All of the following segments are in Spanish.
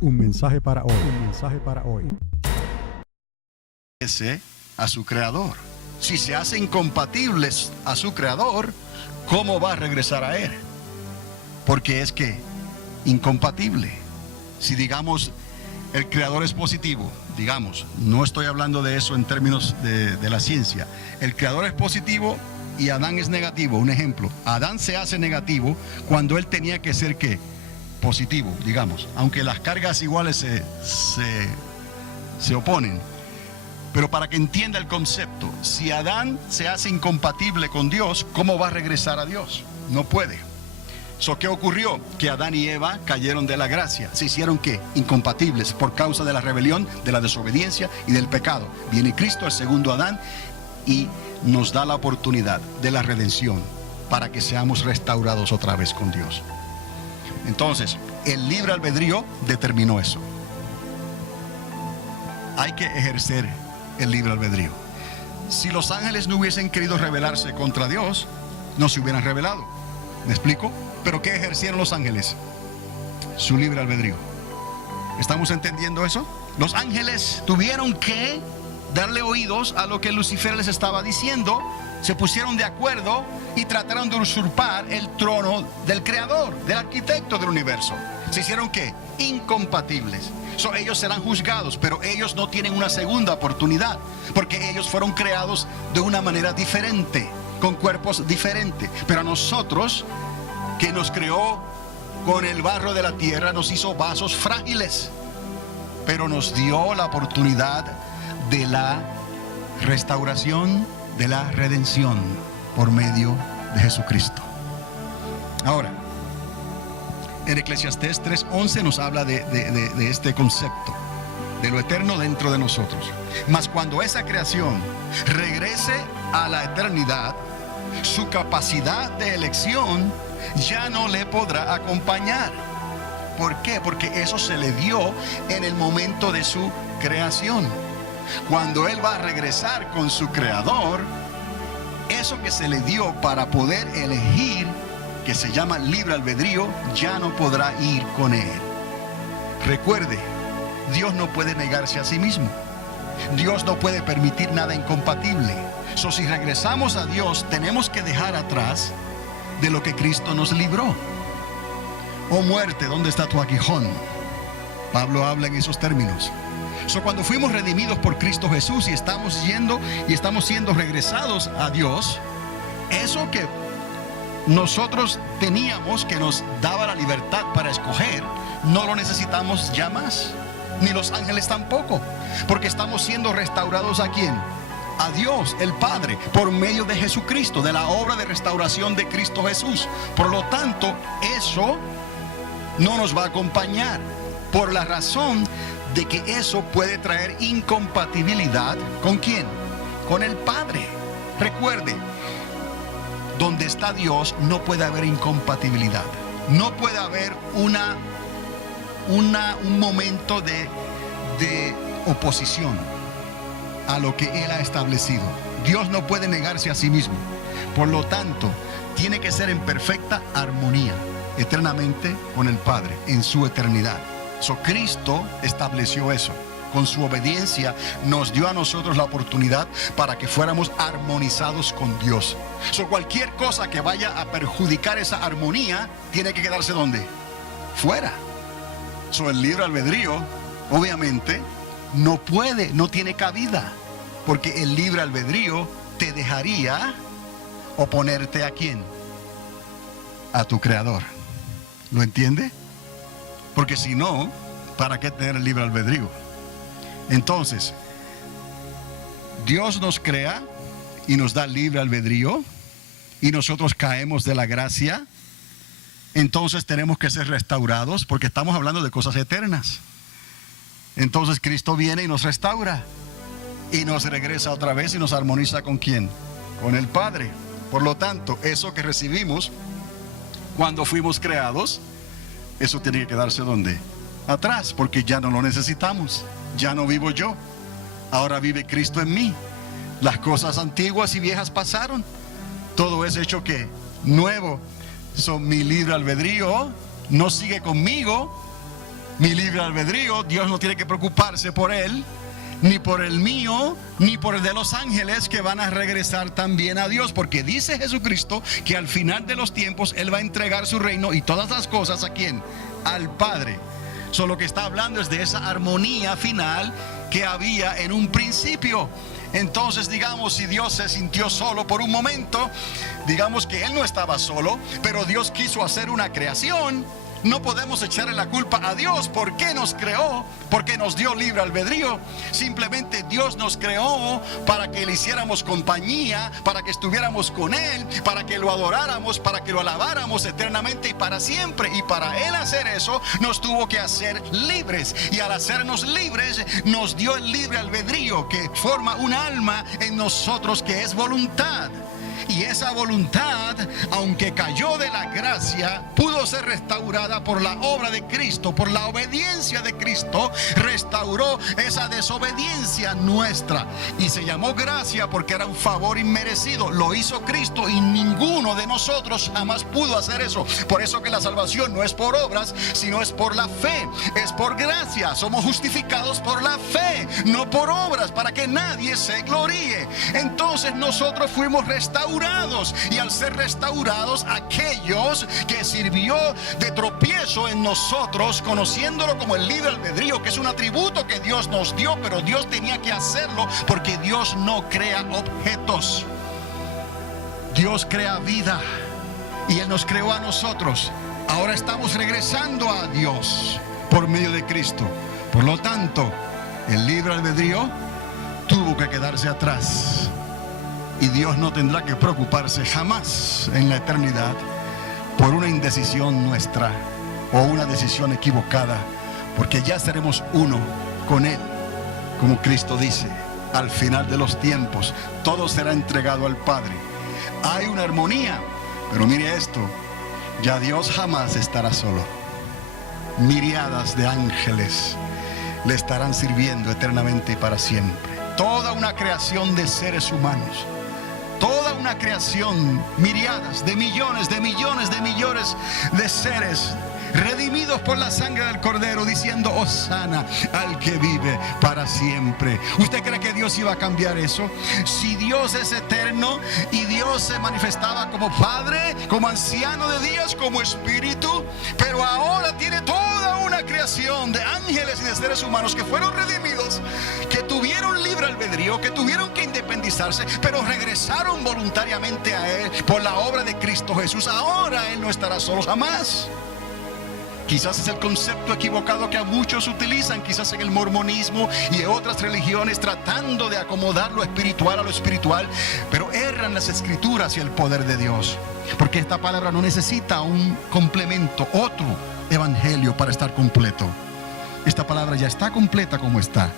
Un mensaje para hoy. Un mensaje para hoy. A su creador. Si se hace incompatibles a su creador, ¿cómo va a regresar a él? Porque es que incompatible. Si digamos el creador es positivo, digamos, no estoy hablando de eso en términos de la ciencia. El creador es positivo y Adán es negativo. Un ejemplo, Adán se hace negativo cuando él tenía que ser ¿qué? Positivo, digamos, aunque las cargas iguales se oponen. Pero para que entienda el concepto, si Adán se hace incompatible con Dios, ¿cómo va a regresar a Dios? No puede. ¿Qué ocurrió? Que Adán y Eva cayeron de la gracia. ¿Se hicieron qué? Incompatibles por causa de la rebelión, de la desobediencia y del pecado. Viene Cristo, el segundo Adán, y nos da la oportunidad de la redención para que seamos restaurados otra vez con Dios. Entonces, el libre albedrío determinó eso. Hay que ejercer el libre albedrío. Si los ángeles no hubiesen querido rebelarse contra Dios, no se hubieran rebelado. ¿Me explico? ¿Pero qué ejercieron los ángeles? Su libre albedrío. ¿Estamos entendiendo eso? Los ángeles tuvieron que darle oídos a lo que Lucifer les estaba diciendo. Se pusieron de acuerdo y trataron de usurpar el trono del creador, del arquitecto del universo. ¿Se hicieron qué? Incompatibles. Ellos serán juzgados, pero ellos no tienen una segunda oportunidad, porque ellos fueron creados de una manera diferente, con cuerpos diferentes. Pero a nosotros, que nos creó con el barro de la tierra, nos hizo vasos frágiles, pero nos dio la oportunidad de la restauración, de la redención por medio de Jesucristo. Ahora, en Eclesiastés 3:11 nos habla de este concepto, de lo eterno dentro de nosotros. Mas cuando esa creación regrese a la eternidad, su capacidad de elección ya no le podrá acompañar. ¿Por qué? Porque eso se le dio en el momento de su creación. Cuando Él va a regresar con su creador, eso que se le dio para poder elegir, que se llama libre albedrío, ya no podrá ir con Él. Recuerde, Dios no puede negarse a sí mismo. Dios no puede permitir nada incompatible. Si regresamos a Dios, tenemos que dejar atrás de lo que Cristo nos libró. Oh muerte, ¿dónde está tu aguijón? Pablo habla en esos términos. Cuando fuimos redimidos por Cristo Jesús y estamos siendo regresados a Dios, eso que nosotros teníamos, que nos daba la libertad para escoger, no lo necesitamos ya más, ni los ángeles tampoco, porque estamos siendo restaurados ¿a quién? A Dios, el Padre, por medio de Jesucristo, de la obra de restauración de Cristo Jesús. Por lo tanto, eso no nos va a acompañar, por la razón de que eso puede traer incompatibilidad. ¿Con quién? Con el Padre. Recuerde, donde está Dios no puede haber incompatibilidad. No puede haber un momento de oposición a lo que Él ha establecido. Dios no puede negarse a sí mismo. Por lo tanto, tiene que ser en perfecta armonía eternamente con el Padre, en su eternidad. Cristo estableció eso. Con su obediencia nos dio a nosotros la oportunidad para que fuéramos armonizados con Dios. Cualquier cosa que vaya a perjudicar esa armonía tiene que quedarse ¿dónde? Fuera. El libre albedrío obviamente no tiene cabida, porque el libre albedrío te dejaría oponerte ¿a quién? A tu creador. ¿Lo entiende? Porque si no, ¿para qué tener el libre albedrío? Entonces, Dios nos crea y nos da libre albedrío, y nosotros caemos de la gracia. Entonces tenemos que ser restaurados, porque estamos hablando de cosas eternas. Entonces Cristo viene y nos restaura, y nos regresa otra vez y nos armoniza ¿con quién? Con el Padre. Por lo tanto, eso que recibimos cuando fuimos creados, eso tiene que quedarse ¿dónde? Atrás, porque ya no lo necesitamos. Ya no vivo yo, ahora vive Cristo en mí. Las cosas antiguas y viejas pasaron, todo es hecho ¿qué? Nuevo. Mi libre albedrío no sigue conmigo, Mi libre albedrío, Dios no tiene que preocuparse por él, ni por el mío, ni por el de los ángeles que van a regresar también a Dios, porque dice Jesucristo que al final de los tiempos Él va a entregar su reino y todas las cosas ¿a quién? Al Padre. Solo que está hablando es de esa armonía final que había en un principio. Entonces, digamos, si Dios se sintió solo por un momento, digamos que Él no estaba solo, pero Dios quiso hacer una creación. No podemos echarle la culpa a Dios porque nos creó, porque nos dio libre albedrío. Simplemente Dios nos creó para que le hiciéramos compañía, para que estuviéramos con Él, para que lo adoráramos, para que lo alabáramos eternamente y para siempre. Y para Él hacer eso, nos tuvo que hacer libres. Y al hacernos libres, nos dio el libre albedrío que forma un alma en nosotros que es voluntad. Y esa voluntad, aunque cayó de la gracia, pudo ser restaurada por la obra de Cristo, por la obediencia de Cristo. Restauró esa desobediencia nuestra y se llamó gracia porque era un favor inmerecido. Lo hizo Cristo y ninguno de nosotros jamás pudo hacer eso. Por eso que la salvación no es por obras, sino es por la fe, es por gracia. Somos justificados por la fe, no por obras, para que nadie se gloríe. Entonces nosotros fuimos restaurados, y al ser restaurados, aquellos que sirvió de tropiezo en nosotros, conociéndolo como el libre albedrío, que es un atributo que Dios nos dio, pero Dios tenía que hacerlo porque Dios no crea objetos. Dios crea vida y Él nos creó a nosotros. Ahora estamos regresando a Dios por medio de Cristo. Por lo tanto, el libre albedrío tuvo que quedarse atrás. Y Dios no tendrá que preocuparse jamás en la eternidad por una indecisión nuestra o una decisión equivocada, porque ya seremos uno con Él. Como Cristo dice, al final de los tiempos, todo será entregado al Padre. Hay una armonía, pero mire esto, ya Dios jamás estará solo. Miriadas de ángeles le estarán sirviendo eternamente y para siempre. Toda una creación de seres humanos, toda una creación, miriadas de millones de seres redimidos por la sangre del Cordero, diciendo Hosana al que vive para siempre. ¿Usted cree que Dios iba a cambiar eso? Si Dios es eterno y Dios se manifestaba como Padre, como anciano de días, como Espíritu, pero ahora tiene toda una creación de ángeles y de seres humanos que fueron redimidos, que tuvieron libre albedrío, que tuvieron que independizarse, pero regresaron voluntariamente a Él por la obra de Cristo Jesús. Ahora Él no estará solo jamás. Quizás es el concepto equivocado que a muchos utilizan, quizás en el mormonismo y en otras religiones, tratando de acomodar lo espiritual a lo espiritual, pero erran las escrituras y el poder de Dios, porque esta palabra no necesita un complemento, otro evangelio para estar completo. Esta palabra ya está completa como está.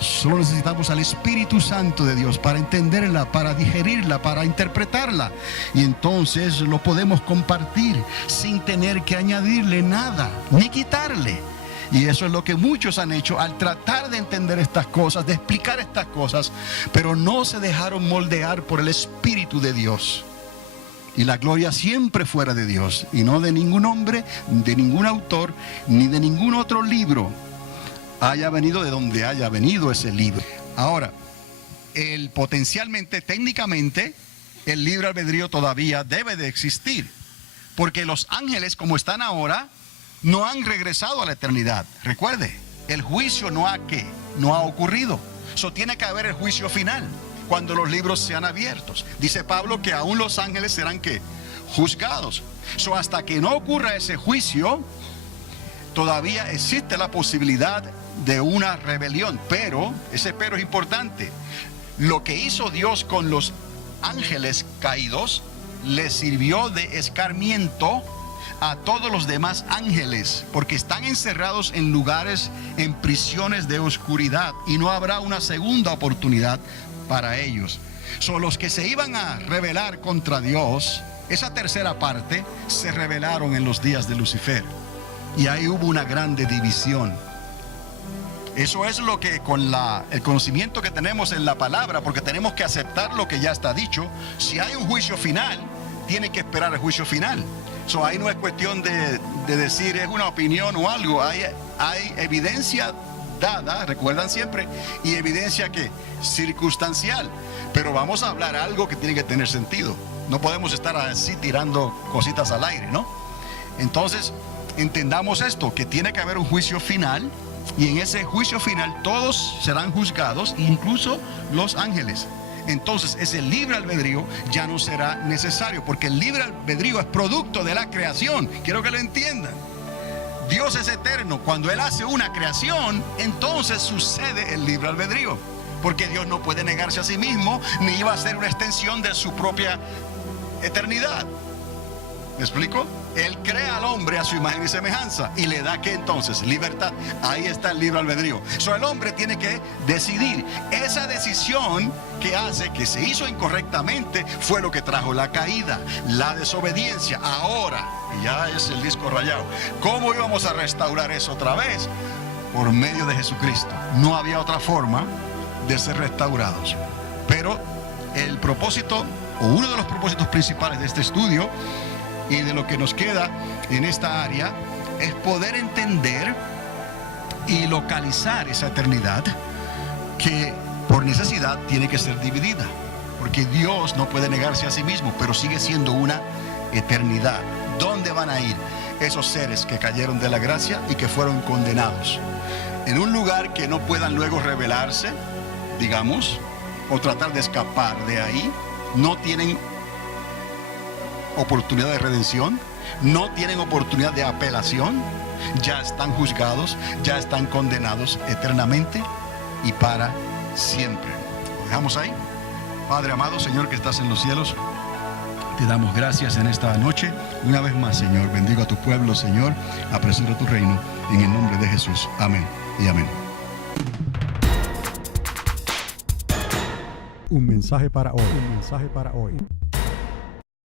Solo necesitamos al Espíritu Santo de Dios para entenderla, para digerirla, para interpretarla. Y entonces lo podemos compartir sin tener que añadirle nada, ni quitarle. Y eso es lo que muchos han hecho al tratar de entender estas cosas, de explicar estas cosas, pero no se dejaron moldear por el Espíritu de Dios. Y la gloria siempre fuera de Dios, y no de ningún hombre, de ningún autor, ni de ningún otro libro. Haya venido de donde haya venido ese libro. Ahora, potencialmente, técnicamente, el libre albedrío todavía debe de existir, porque los ángeles, como están ahora, no han regresado a la eternidad. Recuerde, el juicio no ha ocurrido. Eso tiene que haber el juicio final cuando los libros sean abiertos. Dice Pablo que aún los ángeles serán ¿qué? Juzgados. Hasta que no ocurra ese juicio, todavía existe la posibilidad de una rebelión, pero ese pero es importante. Lo que hizo Dios con los ángeles caídos les sirvió de escarmiento a todos los demás ángeles, porque están encerrados en lugares, en prisiones de oscuridad, y no habrá una segunda oportunidad para ellos. Los que se iban a rebelar contra Dios, esa tercera parte, se rebelaron en los días de Lucifer, y ahí hubo una grande división. Eso es lo que con el conocimiento que tenemos en la palabra, porque tenemos que aceptar lo que ya está dicho. Si hay un juicio final, tiene que esperar el juicio final. So, ahí no es cuestión de decir es una opinión o algo. Hay evidencia dada, recuerdan siempre, y evidencia que circunstancial. Pero vamos a hablar algo que tiene que tener sentido. No podemos estar así tirando cositas al aire, ¿no? Entonces, entendamos esto, que tiene que haber un juicio final, y en ese juicio final todos serán juzgados, incluso los ángeles. Entonces ese libre albedrío ya no será necesario, porque el libre albedrío es producto de la creación. Quiero que lo entiendan. Dios es eterno. Cuando Él hace una creación, entonces sucede el libre albedrío, porque Dios no puede negarse a sí mismo, ni iba a ser una extensión de su propia eternidad. ¿Me explico? Él crea al hombre a su imagen y semejanza y le da, ¿qué entonces? Libertad. Ahí está el libre albedrío. So, el hombre tiene que decidir. Esa decisión que hace, que se hizo incorrectamente, fue lo que trajo la caída, la desobediencia. Ahora, y ya es el disco rayado, ¿cómo íbamos a restaurar eso otra vez? Por medio de Jesucristo. No había otra forma de ser restaurados. Pero el propósito, o uno de los propósitos principales de este estudio y de lo que nos queda en esta área, es poder entender y localizar esa eternidad que por necesidad tiene que ser dividida, porque Dios no puede negarse a sí mismo, pero sigue siendo una eternidad. ¿Dónde van a ir esos seres que cayeron de la gracia y que fueron condenados? En un lugar que no puedan luego rebelarse, digamos, o tratar de escapar de ahí. No tienen oportunidad de redención, no tienen oportunidad de apelación, ya están juzgados, ya están condenados eternamente y para siempre. Lo dejamos ahí. Padre amado, Señor que estás en los cielos, te damos gracias en esta noche. Una vez más, Señor, bendigo a tu pueblo, Señor, apresuro tu reino, en el nombre de Jesús. Amén y amén. Un mensaje para hoy. Un mensaje para hoy.